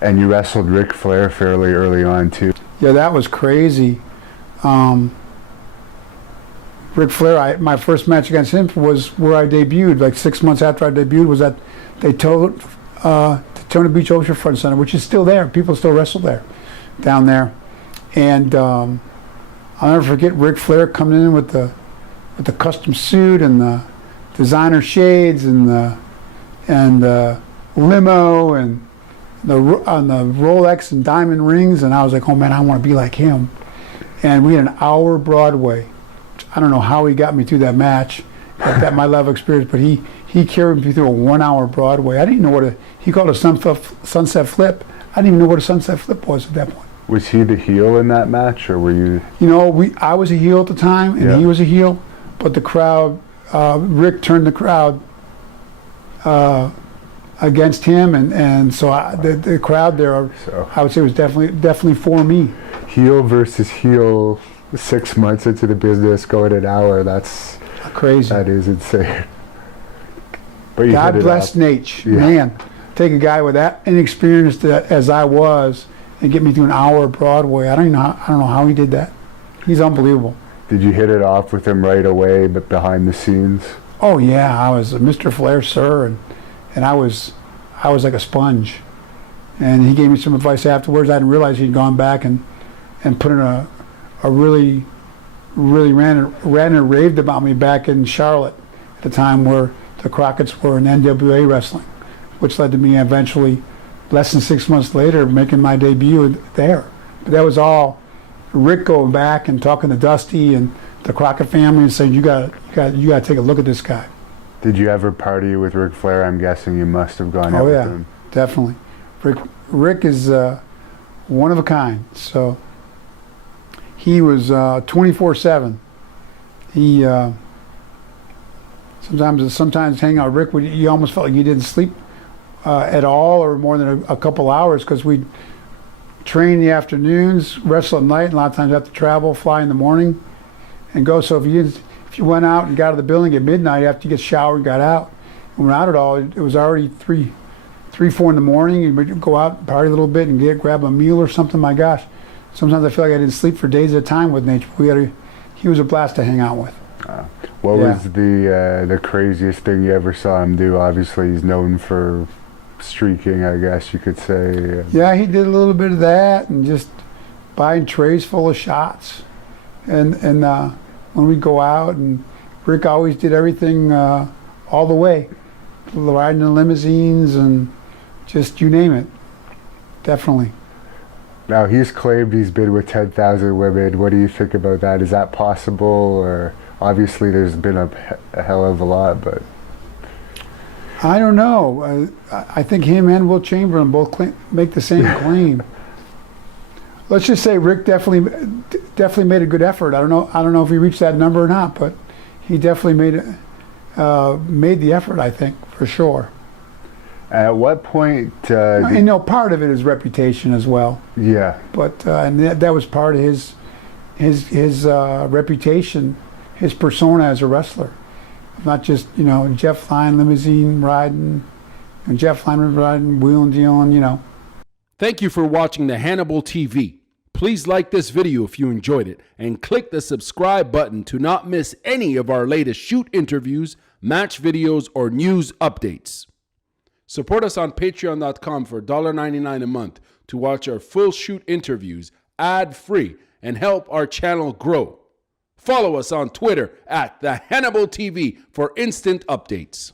And you wrestled Ric Flair fairly early on too. Yeah, that was crazy. Ric Flair, my first match against him was where I debuted. Like 6 months after I debuted was at Daytona Beach Oceanfront Center, which is still there. People still wrestle there, down there. And I'll never forget Ric Flair coming in with the custom suit and the designer shades and the limo and the Rolex and diamond rings, and I was like, oh man, I want to be like him. And we had an hour Broadway. I don't know how he got me through that match at my level of experience, but he carried me through a 1 hour Broadway. I didn't know what he called a sunset flip. I didn't even know what a sunset flip was at that point. Was he the heel in that match, or were you? You know, I was a heel at the time, and he was a heel, but the crowd, Rick turned the crowd against him, and so the crowd there, I would say, was definitely for me. Heel versus heel, 6 months into the business, going an hour. That's crazy. That is insane. But God bless Nate. Man, take a guy with that inexperienced as I was and get me through an hour of Broadway. I don't know how he did that. He's unbelievable. Did you hit it off with him right away, but behind the scenes? Oh yeah, I was Mr. Flair, sir, and I was like a sponge. And he gave me some advice afterwards. I didn't realize he'd gone back and put in a really ran and raved about me back in Charlotte at the time where the Crockett's were in NWA wrestling, which led to me eventually, less than 6 months later, making my debut there. But that was all Rick going back and talking to Dusty and the Crockett family and saying, you got to take a look at this guy. Did you ever party with Ric Flair? I'm guessing you must have gone out with him. Definitely. Rick is one of a kind. So he was 24/7. He sometimes hanging out with Rick, you almost felt like you didn't sleep at all or more than a couple hours, because we'd train in the afternoons, wrestle at night, and a lot of times have to travel, fly in the morning, and go. So if you went out and got out of the building at midnight after you get showered and got out, and went out at all, it was already 3, 4 in the morning. You would go out, party a little bit, and grab a meal or something. My gosh, sometimes I feel like I didn't sleep for days at a time with Nate. He was a blast to hang out with. What was the craziest thing you ever saw him do? Obviously, he's known for streaking, I guess you could say. Yeah, he did a little bit of that, and just buying trays full of shots. And when we go out, and Rick always did everything all the way, riding in limousines and just you name it. Definitely. Now, he's claimed he's been with 10,000 women. What do you think about that? Is that possible? Or obviously there's been a hell of a lot, but I don't know. I think him and Will Chamberlain both make the same claim. Let's just say Rick definitely made a good effort. I don't know if he reached that number or not, but he definitely made the effort, I think, for sure. At what point? Part of it is reputation as well. Yeah. But and that was part of his reputation, his persona as a wrestler, not just Jeff Lynne limousine riding, and Jeff Lynne riding, wheeling, dealing, Thank you for watching the Hannibal TV. Please like this video if you enjoyed it, and click the subscribe button to not miss any of our latest shoot interviews, match videos, or news updates. Support us on patreon.com for $1.99 a month to watch our full shoot interviews ad-free and help our channel grow. Follow us on Twitter at the Hannibal TV for instant updates.